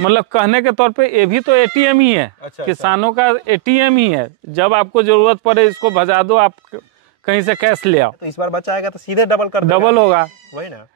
मतलब कहने के तौर पे ये भी तो एटीएम ही है। अच्छा, किसानों का एटीएम ही है। जब आपको जरूरत पड़े इसको भजा दो, आप कहीं से कैश ले आओ। तो इस बार बच्चा आएगा तो सीधे डबल होगा। वही ना।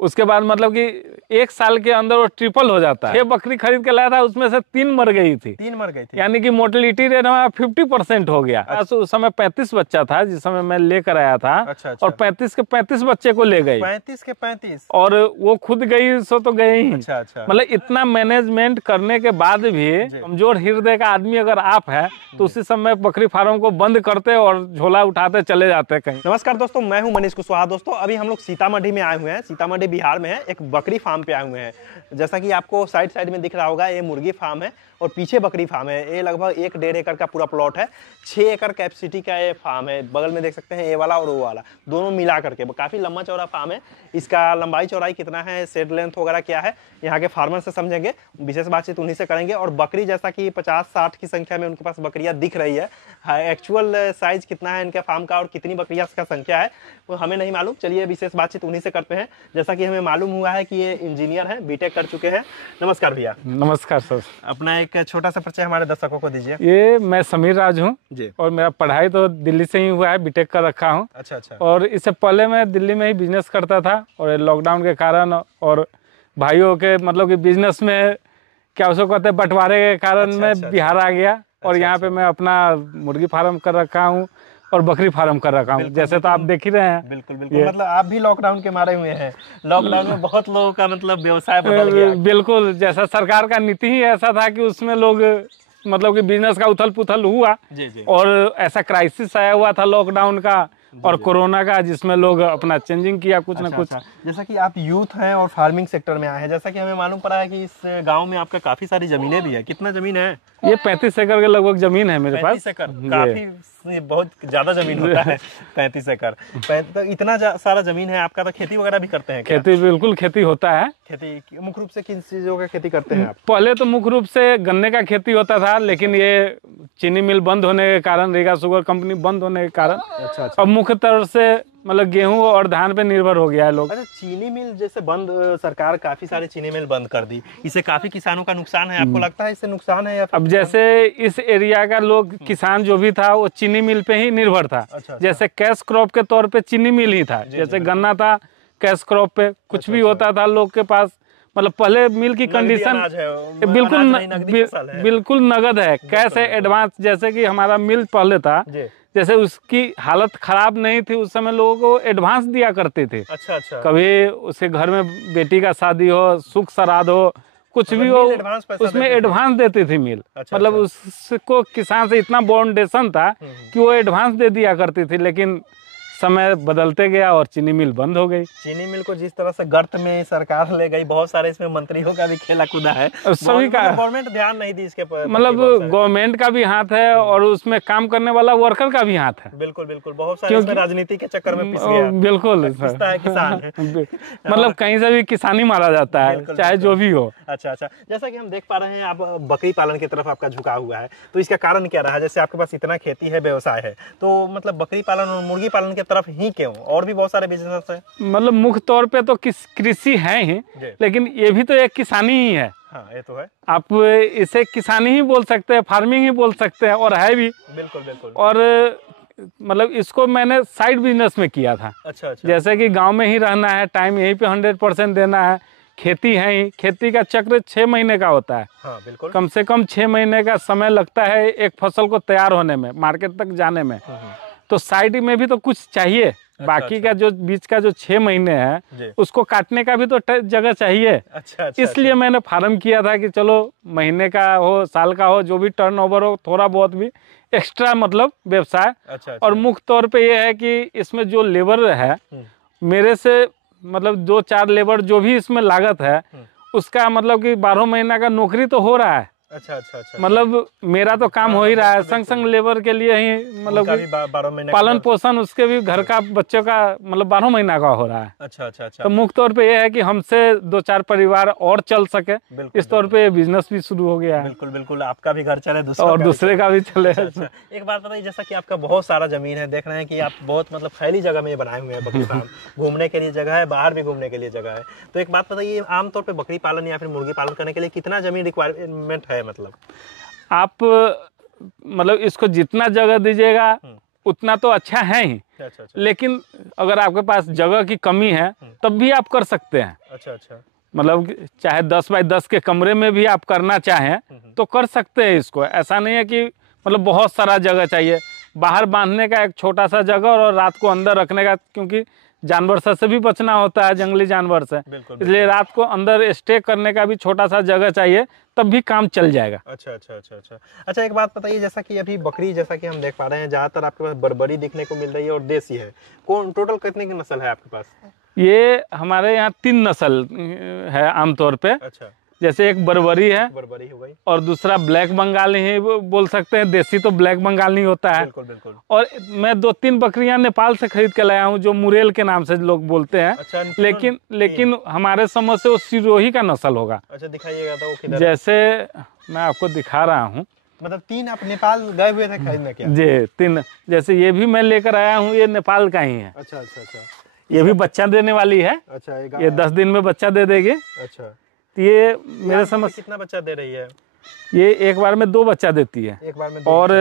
उसके बाद मतलब कि 1 साल के अंदर वो ट्रिपल हो जाता है। 6 बकरी खरीद के लाया था, उसमें से 3 मर गई थी। 3 मर गई थी, यानी कि मोर्टेलिटी रेट हमारा 50% हो गया। अच्छा। उस समय 35 बच्चा था जिस समय मैं लेकर आया था। अच्छा। और 35 के 35 बच्चे को ले गई। 35 के 35 और वो खुद गई सो तो गई ही। अच्छा। मतलब इतना मैनेजमेंट करने के बाद भी कमजोर हृदय का आदमी अगर आप है तो उसी समय बकरी फार्म को बंद करते और झोला उठाते चले जाते कहीं। नमस्कार दोस्तों, मैं हूं मनीष कुशवाहा। दोस्तों अभी हम लोग सीतामढ़ी में आए हुए हैं। सीतामढ़ी बिहार में है, एक बकरी फार्म पे आए हुए हैं। जैसा कि आपको साइड में दिख रहा होगा, ये मुर्गी फार्म है और पीछे बकरी फार्म है। ये लगभग 1-1.5 एकड़ का पूरा प्लॉट है। 6 एकड़ कैपेसिटी का ये फार्म है। बगल में देख सकते हैं ये वाला और वो वाला, दोनों मिला करके काफी लंबा चौड़ा फार्म है। इसका लंबाई चौड़ाई कितना है, सेट लेंथ वगैरह क्या है, यहाँ के फार्मर से समझेंगे। विशेष बातचीत उन्हीं से करेंगे। और बकरी जैसा कि 50-60 की संख्या में उनके पास बकरियां दिख रही है। एक्चुअल साइज कितना है इनके फार्म का और कितनी बकरियां का संख्या है वो हमें नहीं मालूम। चलिए विशेष बातचीत उन्हीं से करते हैं। जैसा कि हमें मालूम हुआ है कि ये इंजीनियर हैं, बीटेक कर चुके हैं। नमस्कार भैया। नमस्कार सर। अपना एक छोटा सा परिचय हमारे दर्शकों को दीजिए। ये मैं समीर राज हूँ जी। और मेरा पढ़ाई तो दिल्ली से ही हुआ है, बीटेक कर रखा हूँ। अच्छा। और इससे पहले मैं दिल्ली में ही बिजनेस करता था और लॉकडाउन के कारण और भाइयों के मतलब कि बिजनेस में क्या उसको कहते हैं बंटवारे के कारण मैं बिहार आ गया। और यहाँ पे मैं अपना मुर्गी फार्म कर रखा हूँ और बकरी फार्म कर रखा हूँ। जैसे तो आप देख ही रहे हैं। बिल्कुल। मतलब आप भी लॉकडाउन के मारे हुए हैं। लॉकडाउन में बहुत लोगों का मतलब व्यवसाय बदल गया। बिल्कुल, जैसा सरकार का नीति ही ऐसा था कि उसमें लोग मतलब कि बिजनेस का उथल पुथल हुआ। जी। और ऐसा क्राइसिस आया हुआ था लॉकडाउन का और कोरोना का, जिसमें लोग अपना चेंजिंग किया कुछ ना कुछ। जैसा कि आप यूथ हैं और फार्मिंग सेक्टर में आए हैं, जैसा कि हमें मालूम पड़ा है कि इस गांव में आपका काफी सारी जमीनें भी है। कितना जमीन है? ये 35 एकड़ के लगभग जमीन है मेरे पास। 35 एकड़ काफी बहुत ज्यादा जमीन होता है। 35 एकड़ तो इतना सारा जमीन है आपका, तो खेती वगैरह भी करते हैं क्या? खेती बिल्कुल खेती होता है। खेती मुख्य रूप से किन चीजों का खेती करते हैं आप? पहले तो मुख्य रूप से गन्ने का खेती होता था, लेकिन ये चीनी मिल बंद होने के कारण, रीगा शुगर कंपनी बंद होने के कारण अब मुख्य तौर से मतलब गेहूं और धान पे निर्भर हो गया है लोग। अच्छा, चीनी मिल जैसे बंद, सरकार काफी सारी चीनी मिल बंद कर दी, इससे काफी किसानों का नुकसान है। आपको लगता है इससे नुकसान है या फिर? अब जैसे इस एरिया का लोग किसान जो भी था वो चीनी मिल पे ही निर्भर था। अच्छा। जैसे कैश क्रॉप के तौर पे चीनी मिल ही था। जैसे गन्ना था, कैश क्रॉप पे कुछ भी होता था लोग के पास। मतलब पहले मिल की कंडीशन बिल्कुल नगद है, कैश है, एडवांस। जैसे कि हमारा मिल पहले था, जैसे उसकी हालत खराब नहीं थी उस समय लोगों को एडवांस दिया करते थे। अच्छा। कभी उसके घर में बेटी का शादी हो, सुख श्राद्ध हो, कुछ भी हो, उसमें एडवांस देती थी मिल। मतलब उसको किसान से इतना बॉन्डेशन था कि वो एडवांस दे दिया करती थी। लेकिन समय बदलते गया और चीनी मिल बंद हो गई। चीनी मिल को जिस तरह से गर्त में सरकार ले गई, बहुत सारे इसमें मंत्रियों का भी खेला कूदा है। सभी का गवर्नमेंट ध्यान नहीं दी इसके पर। मतलब गवर्नमेंट का भी हाथ है और उसमें काम करने वाला वर्कर का भी हाथ है। बिल्कुल। बहुत सारे इसमें राजनीति के चक्कर में पिस गया। बिल्कुल किसान मतलब कहीं से भी किसानी मारा जाता है, चाहे जो भी हो। अच्छा। जैसा कि हम देख पा रहे हैं, आप बकरी पालन की तरफ आपका झुकाव हुआ है, तो इसका कारण क्या रहा? जैसे आपके पास इतना खेती है, व्यवसाय है, तो मतलब बकरी पालन और मुर्गी पालन तरफ ही क्यों? और भी बहुत सारे बिजनेस है। मतलब मुख्य तौर पे तो कृषि है ही, लेकिन ये भी तो एक किसानी ही है। हाँ, ये तो है। आप इसे किसानी ही बोल सकते हैं, फार्मिंग ही बोल सकते हैं, और है भी। बिल्कुल। और मतलब इसको मैंने साइड बिजनेस में किया था। अच्छा। जैसे कि गांव में ही रहना है, टाइम यहीं पे 100% देना है, खेती है ही। खेती का चक्र 6 महीने का होता है। हाँ, बिल्कुल। कम से कम 6 महीने का समय लगता है एक फसल को तैयार होने में, मार्केट तक जाने में। तो साइड में भी तो कुछ चाहिए। बाकी का जो बीच का जो 6 महीने है उसको काटने का भी तो जगह चाहिए। अच्छा। इसलिए मैंने फार्म किया था कि चलो महीने का हो, साल का हो, जो भी टर्नओवर हो, थोड़ा बहुत भी एक्स्ट्रा मतलब व्यवसाय। अच्छा। और मुख्य तौर पे ये है कि इसमें जो लेबर है मेरे से मतलब 2-4 लेबर जो भी इसमें लागत है उसका मतलब कि 12 महीना का नौकरी तो हो रहा है। अच्छा अच्छा अच्छा। मतलब मेरा तो काम हो ही रहा है, संग संग लेबर के लिए ही मतलब उनका भी 12 महीने पालन पोषण उसके भी घर का बच्चों का मतलब 12 महीना का हो रहा है। अच्छा अच्छा अच्छा। तो मुख्य तौर पे ये है कि हमसे 2-4 परिवार और चल सके, इस तौर पे ये बिजनेस भी शुरू हो गया है। बिल्कुल बिल्कुल, आपका भी घर चले, दूसरे का भी चले। अच्छा अच्छा। एक बात बताइए, जैसा कि आपका बहुत सारा जमीन है, देख रहे हैं कि आप बहुत मतलब फैली जगह में बनाए हुए हैं बकरी फार्म, घूमने के लिए जगह है, बाहर भी घूमने के लिए जगह है, तो एक बात बताइए, आमतौर पे बकरी पालन या फिर मुर्गी पालन करने के लिए कितना जमीन रिक्वायरमेंट है? मतलब आप मतलब इसको जितना जगह दीजिएगा उतना तो अच्छा है ही। अच्छा। लेकिन अगर आपके पास जगह की कमी है तब भी आप कर सकते हैं। अच्छा अच्छा। मतलब चाहे 10 बाय 10 के कमरे में भी आप करना चाहें तो कर सकते हैं इसको। ऐसा नहीं है कि मतलब बहुत सारा जगह चाहिए, बाहर बांधने का एक छोटा सा जगह और रात को अंदर रखने का, क्योंकि जानवर से भी बचना होता है, जंगली जानवर से, इसलिए रात को अंदर स्टे करने का भी छोटा सा जगह चाहिए, तब भी काम चल जाएगा। अच्छा अच्छा अच्छा अच्छा। अच्छा एक बात बताइए, जैसा कि अभी बकरी जैसा कि हम देख पा रहे हैं ज्यादातर आपके पास बर्बरी दिखने को मिल रही है और देसी है, कौन टोटल कितने की नस्ल है आपके पास? ये हमारे यहाँ 3 नस्ल है आमतौर पे। अच्छा। जैसे एक बर्बरी है, बर्बरी हो गई, और दूसरा ब्लैक बंगाली ही बोल सकते हैं, देसी तो ब्लैक बंगाल नहीं होता है। बिल्कुल बिल्कुल। और मैं 2-3 बकरियां नेपाल से खरीद के लाया हूँ, जो मुरेल के नाम से लोग बोलते हैं। अच्छा, लेकिन हमारे समझ से वो सिरोही का नस्ल होगा। अच्छा दिखाइएगा तो वो किधर? जैसे मैं आपको दिखा रहा हूँ, मतलब 3 आप नेपाल गए हुए थे खरीदने क्या? जी 3। जैसे ये भी मैं लेकर आया हूँ, ये नेपाल का ही है। अच्छा अच्छा अच्छा। ये भी बच्चा देने वाली है। अच्छा, ये 10 दिन में बच्चा दे देगी। अच्छा, तो ये मेरे समझ कितना बच्चा दे रही है? ये एक बार में 2 बच्चा देती है, एक बार में 2 और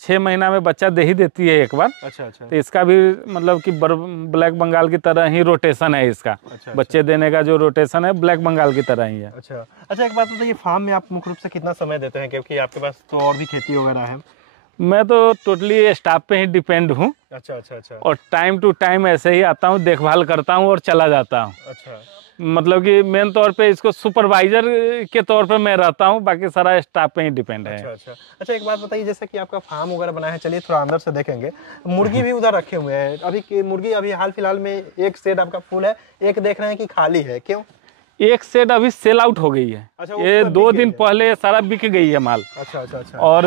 6 महीना में बच्चा दे ही देती है एक बार। अच्छा अच्छा। तो इसका भी मतलब कि ब्लैक बंगाल की तरह ही रोटेशन है इसका। अच्छा, बच्चे देने का जो रोटेशन है ब्लैक बंगाल की तरह ही है। अच्छा अच्छा। एक बात बताइए, फार्म में आप मुख्य रूप से कितना समय देते हैं, क्योंकि आपके पास तो और भी खेती वगैरह है? मैं तो टोटली स्टाफ पे ही डिपेंड हूँ। अच्छा अच्छा अच्छा। और टाइम टू टाइम ऐसे ही आता हूँ, देखभाल करता हूँ और चला जाता हूँ। अच्छा, मतलब कि मेन तौर पे इसको सुपरवाइजर के तौर पे मैं रहता हूँ, बाकी सारा स्टाफ पे ही डिपेंड है। अच्छा अच्छा अच्छा। एक बात बताइए, जैसे कि आपका फार्म वगैरह बना है, चलिए थोड़ा अंदर से देखेंगे। मुर्गी भी उधर रखे हुए हैं, अभी मुर्गी अभी हाल फिलहाल में एक शेड आपका फुल है, एक देख रहे हैं कि खाली है, क्यों? एक सेट अभी सेल आउट हो गई है। अच्छा, ये 2 दिन पहले सारा बिक गई है माल। अच्छा अच्छा अच्छा। और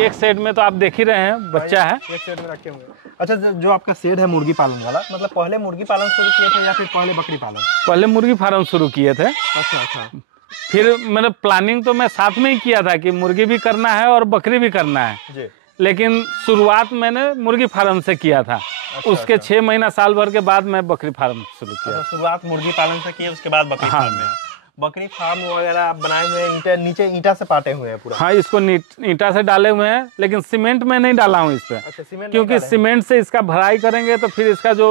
एक सेट में तो आप देख ही रहे हैं बच्चा है, एक सेट में रखे हुए। अच्छा, जो आपका शेड है मुर्गी पालन वाला, मतलब पहले मुर्गी पालन शुरू किए थे या फिर पहले बकरी पालन? पहले मुर्गी फार्म शुरू किए थे। अच्छा अच्छा। फिर मैंने प्लानिंग तो मैं साथ में ही किया था कि मुर्गी भी करना है और बकरी भी करना है जी। लेकिन शुरुआत मैंने मुर्गी फार्म से किया था। उसके 6 महीना साल भर के बाद मैं बकरी फार्म शुरू किया। अच्छा, शुरुआत मुर्गी पालन से की, उसके बाद बकरी फार्म में। बकरी फार्म वगैरह आप बनाए हुए हैं, नीचे ईंटा से पाटे हुए हैं पूरा? हाँ, इसको ईंटा से डाले हुए हैं, लेकिन सीमेंट में नहीं डाला हूँ इस पे। अच्छा, सीमेंट क्योंकि सीमेंट से इसका भराई करेंगे तो फिर इसका जो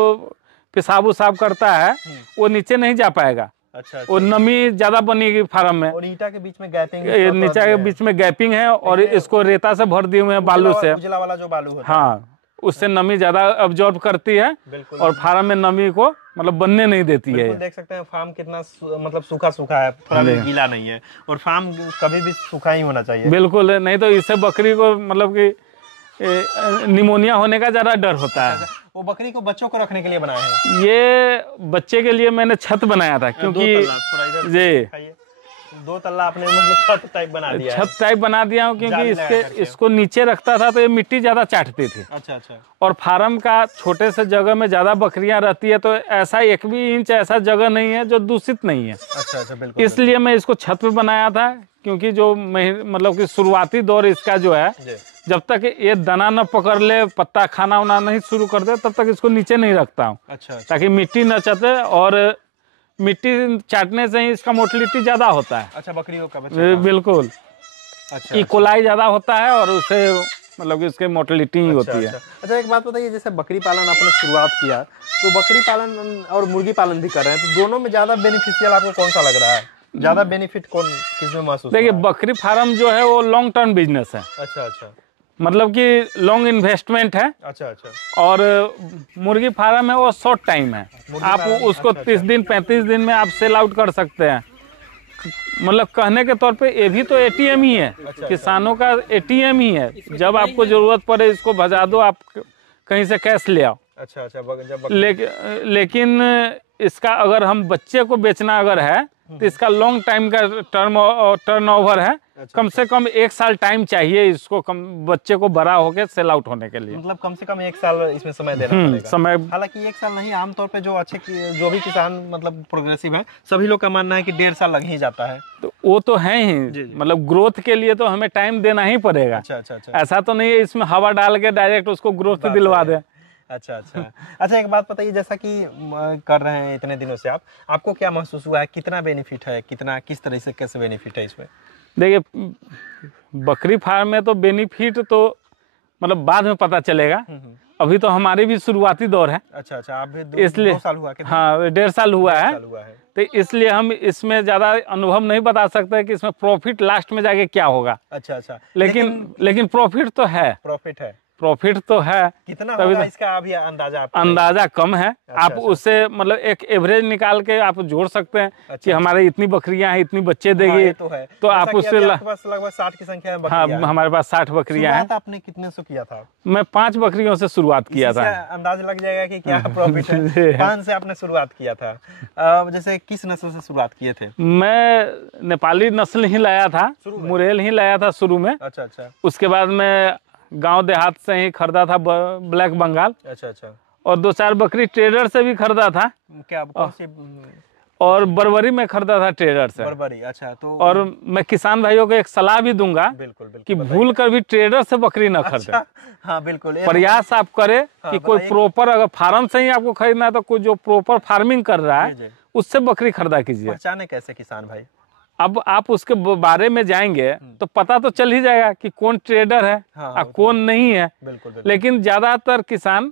पेशाब उसाब करता है वो नीचे नहीं जा पाएगा। अच्छा, वो नमी ज्यादा बनेगी फार्म में। और ईंटा के बीच में गैपिंग, नीचे के बीच में गैपिंग है, और इसको रेता से भर दिए हुए हैं, बालू से। उजला वाला जो बालू होता है, हाँ, उससे नमी ज्यादा अब्जॉर्ब करती है और फार्म में नमी को मतलब बनने नहीं देती है। देख सकते हैं फार्म कितना मतलब सूखा सूखा है, थोड़ा भी गीला नहीं है, और फार्म कभी भी सूखा ही होना चाहिए। बिल्कुल, नहीं तो इससे बकरी को मतलब कि निमोनिया होने का ज्यादा डर होता है। वो बकरी को बच्चों को रखने के लिए बनाया है? ये बच्चे के लिए मैंने छत बनाया था, क्योंकि जी 2 तल्ला आपने मतलब छत टाइप बना दिया है। छत टाइप बना दिया हूँ, क्योंकि इसको नीचे रखता था तो ये मिट्टी ज्यादा चाटती थी। अच्छा अच्छा। और फार्म का छोटे से जगह में ज्यादा बकरियां रहती है, तो ऐसा 1 भी इंच ऐसा जगह नहीं है जो दूषित नहीं है। अच्छा अच्छा, बिल्कुल। इसलिए मैं इसको छत पे बनाया था, क्योंकि जो मतलब कि शुरुआती दौर इसका जो है, जब तक ये दाना न पकड़ ले, पत्ता खाना वाना नहीं शुरू कर दे, तब तक इसको नीचे नहीं रखता हूँ। अच्छा। ताकि मिट्टी न चटे, और मिट्टी चाटने से ही इसका मोटिलिटी ज्यादा होता है। अच्छा, बकरियों का? बिल्कुल। अच्छा, इकोलाई ज्यादा होता है और उससे मतलब कि इसकी मोटिलिटी ही होती है। अच्छा, एक बात बताइए, जैसे बकरी पालन आपने शुरुआत किया, तो बकरी पालन और मुर्गी पालन भी कर रहे हैं, तो दोनों में ज्यादा बेनिफिशियल आपको कौन सा लग रहा है? ज्यादा बेनिफिट किसमें महसूस? देखिए, बकरी फार्म जो है वो लॉन्ग टर्म बिजनेस है। अच्छा अच्छा। मतलब कि लॉन्ग इन्वेस्टमेंट है। अच्छा अच्छा। और मुर्गी फार्म है वो शॉर्ट टाइम है, आप उसको 30 दिन 35 दिन में आप सेल आउट कर सकते हैं। मतलब कहने के तौर पे ये भी तो एटीएम ही है। किसानों का एटीएम ही है, जब आपको जरूरत पड़े इसको भजा दो, आप कहीं से कैश ले आओ। अच्छा अच्छा। लेकिन इसका अगर हम बच्चे को बेचना अगर है तो इसका लॉन्ग टाइम का टर्न ओवर है, कम से कम 1 साल टाइम चाहिए इसको, बच्चे को बड़ा होके सेल आउट होने के लिए। मतलब कम से कम 1 साल इसमें समय देना पड़ेगा। समय, हालांकि 1 साल नहीं, आमतौर पे जो भी किसान मतलब प्रोग्रेसिव है, सभी लोग का मानना है कि 1.5 साल लग ही जाता है। तो वो तो है ही, मतलब ग्रोथ के लिए तो हमें टाइम देना ही पड़ेगा। अच्छा। ऐसा तो नहीं है इसमें हवा डाल के डायरेक्ट उसको ग्रोथ दिलवा दे। अच्छा एक बात बताइए, जैसा कि कर रहे हैं इतने दिनों से आपको क्या महसूस हुआ है, कितना बेनिफिट है, किस तरह से कैसे बेनिफिट है इसमें? देखिए, बकरी फार्म में तो बेनिफिट तो मतलब बाद में पता चलेगा, अभी तो हमारी भी शुरुआती दौर है। अच्छा आप भी इसलिए 2 साल हुआ? हाँ, 1.5 साल हुआ है। तो इसलिए हम इसमें ज्यादा अनुभव नहीं बता सकते कि इसमें प्रॉफिट लास्ट में जाके क्या होगा। अच्छा लेकिन प्रॉफिट तो है। प्रॉफिट तो है। कितना होगा इसका अभी अंदाजा कम है। आप उससे मतलब एक एवरेज निकाल के आप जोड़ सकते हैं कि हमारे इतनी बकरियां हैं, इतनी बच्चे देगी। तो आप उससे लगभग 60 की संख्या है। हाँ, हमारे पास 60 बकरियां हैं। आपने कितने से किया था? मैं 5 बकरियों से शुरुआत किया था। अंदाजा लग जाएगा कि क्या प्रॉफिट है। 5 से आपने शुरुआत किया था। जैसे किस नस्ल से शुरुआत किए थे? मैं नेपाली नस्ल ही लाया था, मुरेल ही लाया था शुरू में। अच्छा। उसके बाद में गांव देहात से ही खरीदा था ब्लैक बंगाल। अच्छा। और 2-4 बकरी ट्रेडर से भी खरीदा था। क्या कौन सी? और बरबरी में खरीदा था ट्रेडर से। बरबरी, अच्छा। तो और मैं किसान भाइयों को एक सलाह भी दूंगा, बिल्कुल कि भूल कर भी ट्रेडर से बकरी न खरीदे। हाँ बिल्कुल, प्रयास आप करें कि कोई प्रॉपर, अगर फार्म से ही आपको खरीदना है तो कोई जो प्रॉपर फार्मिंग कर रहा है उससे बकरी खरीदा कीजिए। पहचाने कैसे किसान भाई? अब आप उसके बारे में जाएंगे तो पता तो चल ही जाएगा कि कौन ट्रेडर है और कौन नहीं है। बिल्कुल। लेकिन ज्यादातर किसान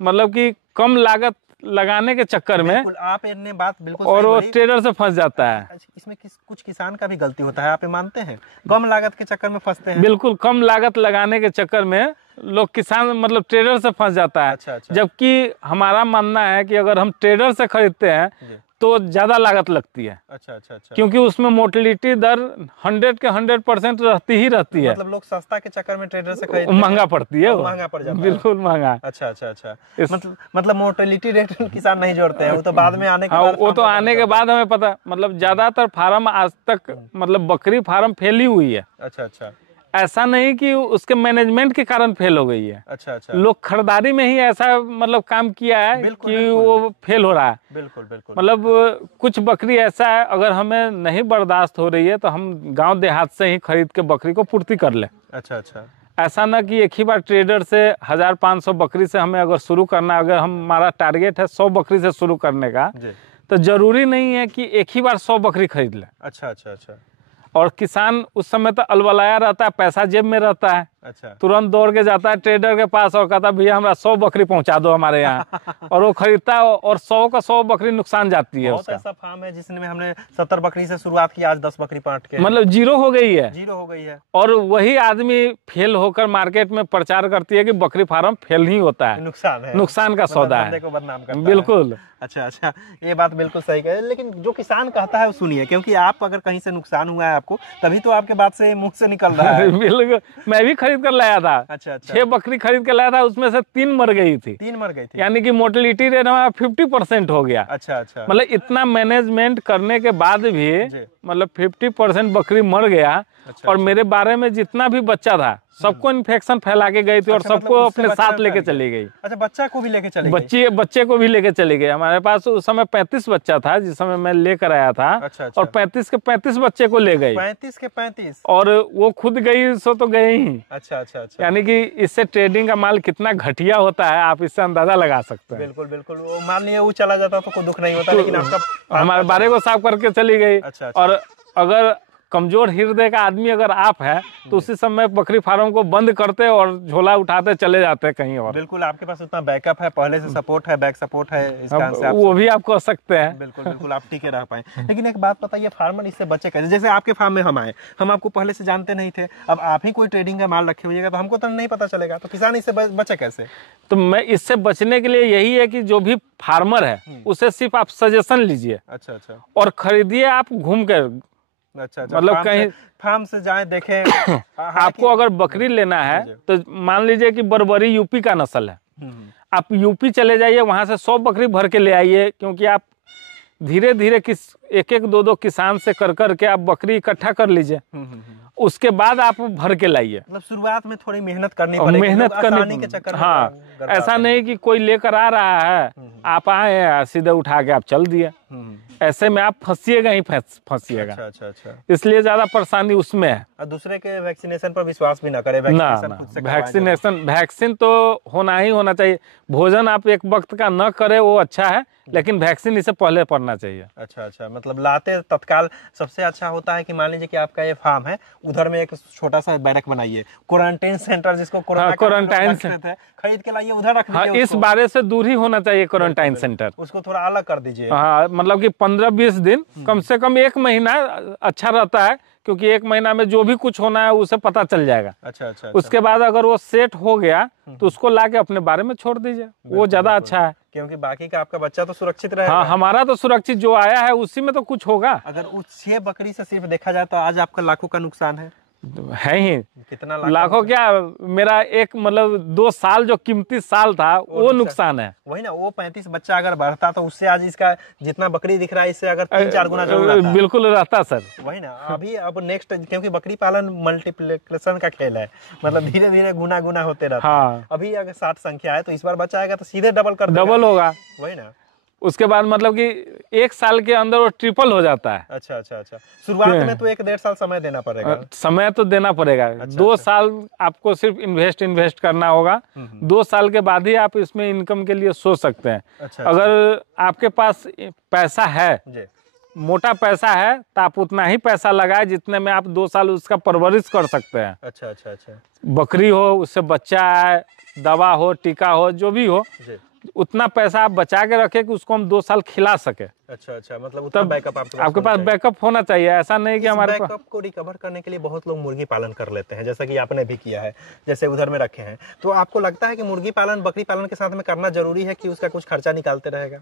मतलब कि कम लागत लगाने के चक्कर में आप ने बात बिल्कुल और वो ट्रेडर से फंस जाता है। इसमें कुछ किसान का भी गलती होता है, आप मानते हैं? कम लागत के चक्कर में फंसते हैं। बिल्कुल, कम लागत लगाने के चक्कर में लोग किसान मतलब ट्रेडर से फंस जाता है। अच्छा। जबकि हमारा मानना है कि अगर हम ट्रेडर से खरीदते हैं तो ज्यादा लागत लगती है। अच्छा। क्योंकि उसमें मोर्टेलिटी दर 100 के 100% रहती है। मतलब लोग सस्ता के चक्कर में ट्रेडर से खरीदते हैं, महंगा पड़ती है, महंगा पड़ जाता है। बिल्कुल महंगा। अच्छा। मतलब मोर्टेलिटी रेट किसान नहीं जोड़ते हैं, वो तो बाद में आने के बाद। वो तो आने के बाद हमें पता, मतलब ज्यादातर फार्म आज तक मतलब बकरी फार्म फैली हुई है। अच्छा। ऐसा नहीं कि उसके मैनेजमेंट के कारण फेल हो गई है। अच्छा। लोग खरीदारी में ही ऐसा मतलब काम किया है कि वो फेल हो रहा है। बिल्कुल। मतलब कुछ बकरी ऐसा है, अगर हमें नहीं बर्दाश्त हो रही है तो हम गांव देहात से ही खरीद के बकरी को पूर्ति कर ले। अच्छा। ऐसा ना कि एक ही बार ट्रेडर से 1500 बकरी से हमें अगर शुरू करना, अगर हमारा टारगेट है 100 बकरी से शुरू करने का, तो जरूरी नहीं है कि एक ही बार 100 बकरी खरीद ले। अच्छा। और किसान उस समय तो अलबलाया रहता है, पैसा जेब में रहता है। अच्छा। तुरंत दौड़ के जाता है ट्रेडर के पास और कहता है भैया हमरा 100 बकरी पहुंचा दो हमारे यहाँ। और वो खरीदता है और 100 का 100 बकरी नुकसान जाती है। बहुत ऐसा फार्म है जिसमें हमने 70 बकरी से शुरुआत की, आज 10 बकरी पाट के मतलब जीरो हो गई है। और वही आदमी फेल होकर मार्केट में प्रचार करती है कि बकरी फार्म फेल नहीं होता है, नुकसान का सौदा है। बिल्कुल। अच्छा, ये बात बिल्कुल सही है। लेकिन जो किसान कहता है वो सुनिए, क्योंकि आप अगर कहीं से नुकसान हुआ है आपको, तभी तो आपके बात से मुंह से निकल रहा है। बिल्कुल, मैं भी खरीद कर लाया था। अच्छा। 6 बकरी खरीद कर लाया था, उसमें से 3 मर गई थी। यानी कि मोर्टेलिटी रेट हमारा 50% हो गया। अच्छा। मतलब इतना मैनेजमेंट करने के बाद भी मतलब 50% बकरी मर गया। और मेरे बारे में जितना भी बच्चा था सबको इन्फेक्शन फैला के गई थी। और सबको अपने साथ लेके चली गई। अच्छा, बच्चा को भी लेके चली गई? बच्चे को भी लेके चली गई। हमारे पास उस समय 35 बच्चा था जिस समय मैं लेकर आया था। अच्छा। और 35 के 35 बच्चे को ले गई। 35 के 35? और वो खुद गई सो तो गए ही। अच्छा। यानी कि इससे ट्रेडिंग का माल कितना घटिया होता है आप इससे अंदाजा लगा सकते हैं। बिल्कुल। वो मान लिया वो चला जाता तो कोई दुख नहीं होता, लेकिन आपका हमारे बारे को साफ करके चली गई। अच्छा। और अगर कमजोर हृदय का आदमी अगर आप है तो उसी समय बकरी फार्म को बंद करते और झोला उठाते चले जाते कहीं और। बिल्कुल, आपके पास उतना बैकअप है, पहले से सपोर्ट है, बैक सपोर्ट है, इस कारण से वो भी आप कर सकते हैं। बिल्कुल आप टिके रह पाए। लेकिन एक बात बताइए, फार्मर इससे बचे कैसे? जैसे आपके फार्म में हम आए, हम आपको पहले से जानते नहीं थे, अब आप ही कोई ट्रेडिंग का माल रखे हुएगा तो हमको तो नहीं पता चलेगा, तो किसान इससे बचे कैसे? तो मैं इससे बचने के लिए यही है कि जो भी फार्मर है उसे सिर्फ आप सजेशन लीजिए। अच्छा। और खरीदिए आप घूम कर। अच्छा। मतलब कहीं फार्म से जाएं देखें। आपको अगर बकरी लेना है तो मान लीजिए कि बरबरी यूपी का नस्ल है, आप यूपी चले जाइए, वहां से 100 बकरी भर के ले आइए। क्योंकि आप धीरे धीरे एक 2 किसान से कर के आप बकरी इकट्ठा कर लीजिए। उसके बाद आप भर के लाइए। मतलब शुरुआत में थोड़ी मेहनत करनी पड़ेगी, मेहनत आसानी के चक्कर में हाँ, ऐसा नहीं कि कोई लेकर आ रहा है आप आए सीधे उठा के आप चल दिए, ऐसे में आप फंसिएगा ही फंसिएगा। अच्छा अच्छा अच्छा। इसलिए ज्यादा परेशानी उसमें है। और दूसरे के वैक्सीनेशन पर विश्वास भी ना करें, वैक्सीनेशन तो होना ही होना चाहिए। भोजन आप एक वक्त का न करे वो अच्छा है, लेकिन वैक्सीन इससे पहले पड़ना चाहिए। अच्छा अच्छा, मतलब लाते तत्काल सबसे अच्छा होता है कि मान लीजिए कि आपका ये फार्म है, उधर में एक छोटा सा बैरक बनाइए, क्वारंटाइन सेंटर जिसको क्वारंटाइन खरीद के लाइए, उधर रख दीजिए। इस बारे से दूर ही होना चाहिए क्वारंटाइन सेंटर, उसको थोड़ा अलग कर दीजिए। हाँ, मतलब कि 15-20 दिन, कम से कम 1 महीना अच्छा रहता है, क्योंकि 1 महीना में जो भी कुछ होना है उसे पता चल जाएगा। अच्छा अच्छा। उसके बाद अगर वो सेट हो गया तो उसको लाके अपने बारे में छोड़ दीजिए, वो ज्यादा अच्छा है, क्योंकि बाकी का आपका बच्चा तो सुरक्षित रहेगा। हाँ, हमारा तो सुरक्षित, जो आया है उसी में तो कुछ होगा। अगर उस 6 बकरी से सिर्फ देखा जाए तो आज आपका लाखों का नुकसान है ही। कितना लाखों क्या, मेरा एक मतलब 2 साल जो कीमती साल था वो नुकसान है। वही ना, वो 35 बच्चा अगर बढ़ता तो उससे आज इसका जितना बकरी दिख रहा है इससे अगर 3-4 गुना जरूर रहता। बिल्कुल रहता सर। वही ना, अभी अब नेक्स्ट, क्योंकि बकरी पालन मल्टीप्लिकेशन का खेल है, मतलब धीरे धीरे गुना गुना होते रहता है। हाँ। अभी अगर 60 संख्या है तो इस बार बच्चा आएगा तो सीधे डबल होगा। वही ना, उसके बाद मतलब कि 1 साल के अंदर वो ट्रिपल हो जाता है। अच्छा अच्छा अच्छा। शुरुआत में तो 1-1.5 साल समय देना पड़ेगा। समय तो देना पड़ेगा। 2 साल आपको सिर्फ इन्वेस्ट करना होगा। 2 साल के बाद ही आप इसमें इनकम के लिए सोच सकते हैं। अच्छा, अगर आपके पास पैसा है, मोटा पैसा है, तो आप उतना ही पैसा लगाए जितने में आप 2 साल उसका परवरिश कर सकते हैं। अच्छा अच्छा अच्छा। बकरी हो, उससे बच्चा आए, दवा हो, टीका हो, जो भी हो, उतना पैसा आप बचा के रखें कि उसको हम 2 साल खिला सके। अच्छा अच्छा, मतलब उतना बैकअप आपके पास बैकअप होना चाहिए। ऐसा नहीं कि हमारे बैकअप को रिकवर करने के लिए बहुत लोग मुर्गी पालन कर लेते हैं, जैसा कि आपने भी किया है, जैसे उधर में रखे हैं। तो आपको लगता है कि मुर्गी पालन बकरी पालन के साथ में करना जरूरी है कि उसका कुछ खर्चा निकालते रहेगा?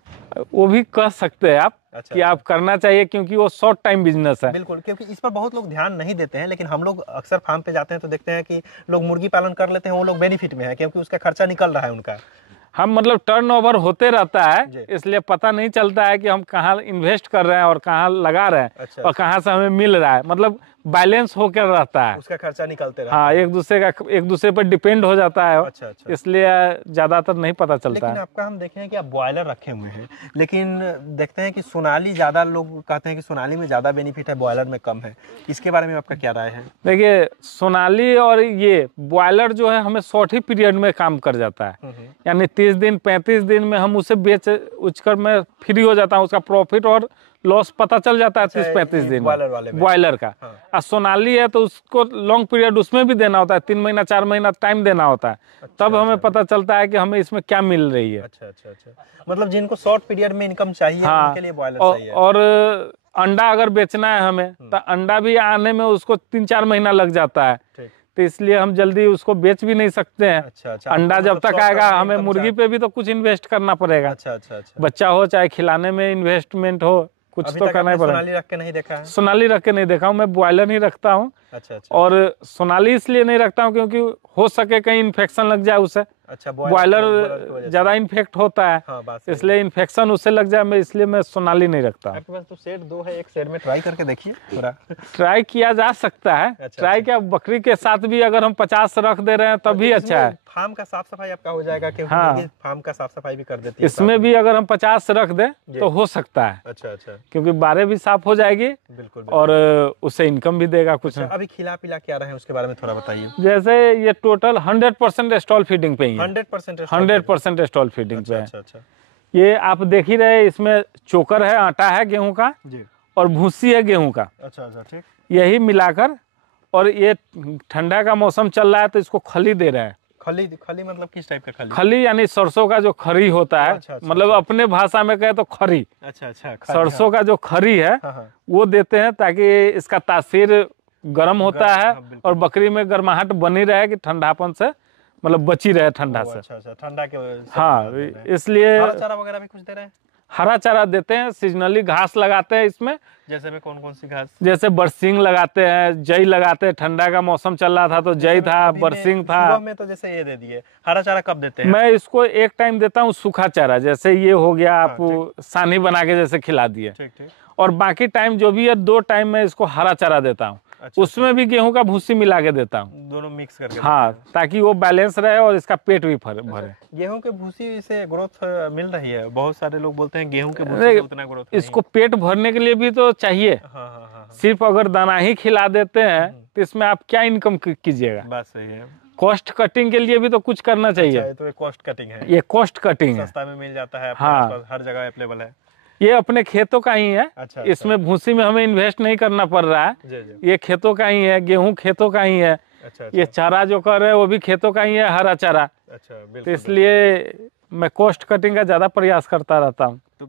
वो भी कह सकते हैं आप। अच्छा, कि आप करना चाहिए, क्योंकि वो शॉर्ट टाइम बिजनेस है। बिल्कुल, क्योंकि इस पर बहुत लोग ध्यान नहीं देते हैं, लेकिन हम लोग अक्सर फार्म पे जाते हैं तो देखते हैं कि लोग मुर्गी पालन कर लेते हैं, वो लोग बेनिफिट में है क्योंकि उसका खर्चा निकल रहा है उनका। हम मतलब टर्नओवर होते रहता है, इसलिए पता नहीं चलता है कि हम कहाँ इन्वेस्ट कर रहे हैं और कहाँ लगा रहे हैं। अच्छा, और कहाँ से हमें मिल रहा है, मतलब बैलेंस होकर रहता है, उसका खर्चा निकलते रहता हाँ, एक दूसरे पर डिपेंड हो जाता है। अच्छा, अच्छा। इसलिए ज्यादातर नहीं पता चलता लेकिन आपका हम देखे हैं कि आप बॉयलर रखे हुए हैं, लेकिन देखते हैं कि सोनाली ज्यादा, लोग कहते हैं कि सोनाली में ज्यादा बेनिफिट है, बॉयलर में कम है। इसके बारे में आपका क्या राय है? देखिए, सोनाली और ये बॉयलर जो है हमें शॉर्ट ही पीरियड में काम कर जाता है, यानी 30 दिन 35 दिन में हम उसे बेच उचकर मैं फ्री हो जाता हूँ। उसका प्रॉफिट और लॉस पता चल जाता है 30-35 दिन बॉयलर का। और सोनाली है तो उसको लॉन्ग पीरियड उसमें भी देना होता है, 3 महीना 4 महीना टाइम देना होता है। तब हमें पता चलता है कि हमें इसमें क्या मिल रही है। अच्छा अच्छा अच्छा, मतलब जिनको शॉर्ट पीरियड में इनकम चाहिए, उनके लिए बॉयलर सही है। और अंडा अगर बेचना है हमें, तो अंडा भी आने में उसको 3-4 महीना लग जाता है, तो इसलिए हम जल्दी उसको बेच भी नहीं सकते हैं। अच्छा, अंडा जब तक आएगा हमें मुर्गी पे भी तो कुछ इन्वेस्ट करना पड़ेगा। अच्छा, बच्चा हो चाहे खिलाने में इन्वेस्टमेंट हो, कुछ तो करना ही पड़ेगा। सोनाली रख के नहीं देखा है? सोनाली रख के नहीं देखा हूँ, मैं बॉयलर ही रखता हूँ। अच्छा। और सोनाली इसलिए नहीं रखता हूँ क्योंकि हो सके कहीं इन्फेक्शन लग जाए उसे। अच्छा, बॉयलर ज्यादा इन्फेक्ट होता है। हाँ, इसलिए इन्फेक्शन उससे लग जाए, इसलिए मैं सोनाली नहीं रखता। आपके पास तो सेट 2 है, एक सेट में ट्राई करके देखिए थोड़ा। ट्राई किया जा सकता है। अच्छा, ट्राई क्या, बकरी के साथ भी अगर हम 50 रख दे रहे हैं तब भी अच्छा है। फार्म का साफ सफाई आपका हो जाएगा, क्योंकि हाँ, फार्म का साफ सफाई भी कर देती है। इसमें भी अगर हम 50 रख दे तो हो सकता है। अच्छा अच्छा, क्योंकि बारें भी साफ हो जाएगी। बिल्कुल। और उससे इनकम भी देगा कुछ। अभी खिला पिला क्या रहे हैं उसके बारे में थोड़ा बताइए। जैसे ये टोटल 100% स्टॉल फीडिंग पे ही है। 100% स्टॉल फीडिंग पे है। अच्छा। ये आप देख ही रहे, इसमें चोकर है, आटा है गेहूं का जी, और भूसी है गेहूं का। अच्छा, ठीक। यही मिलाकर, और ये ठंडा का मौसम चल रहा है तो इसको खली दे रहा है। खली मतलब किस टाइप का खली? खली यानी सरसों का जो खरी होता है। अच्छा, मतलब अपने भाषा में कहे तो खरी। अच्छा, सरसों का जो खरी है वो देते हैं ताकि इसका तासीर गर्म होता है और बकरी में गर्माहट बनी रहे कि ठंडापन से मतलब बची रहे ठंडा से। अच्छा, ठंडा के वजह से। हाँ, इसलिए हरा चारा वगैरह भी कुछ दे रहे हैं? हरा चारा देते हैं, सीजनली घास लगाते हैं इसमें। जैसे में कौन सी घास? जैसे बरसिंग लगाते हैं, जई लगाते हैं। ठंडा का मौसम चल रहा था तो जई था, बरसिंग था। सुबह में तो जैसे ये दे दिए। हरा चारा कब देते हैं? मैं इसको एक टाइम देता हूँ सूखा चारा, जैसे ये हो गया, आप सानी बना के जैसे खिला दिए। और बाकी टाइम जो भी है 2 टाइम में इसको हरा चारा देता हूँ। अच्छा, उसमें भी गेहूं का भूसी मिला के देता हूँ, दोनों मिक्स करके। हाँ, ताकि वो बैलेंस रहे और इसका पेट भी भरे। गेहूं के भूसी से ग्रोथ मिल रही है? बहुत सारे लोग बोलते हैं गेहूं के भूसी से उतना ग्रोथ नहीं इसको पेट भरने के लिए भी तो चाहिए। हाँ हाँ हाँ, सिर्फ अगर दाना ही खिला देते हैं तो इसमें आप क्या इनकम कीजिएगा? बात सही है। कॉस्ट कटिंग के लिए भी तो कुछ करना चाहिए। अच्छा, तो ये कॉस्ट कटिंग है, ये कॉस्ट कटिंग है, सस्ता में मिल जाता है अपने हाँ। आसपास, हर जगह अवेलेबल है। ये अपने खेतों का ही है। अच्छा, इसमें भूसी में हमें इन्वेस्ट नहीं करना पड़ रहा है। जी जी। ये खेतों का ही है, गेहूं खेतों का ही है। अच्छा, ये चारा जो कर रहे हैं वो भी खेतों का ही है, हरा चारा। अच्छा, तो बिल्कुल। इसलिए मैं कॉस्ट कटिंग का ज़्यादा प्रयास करता रहता हूँ।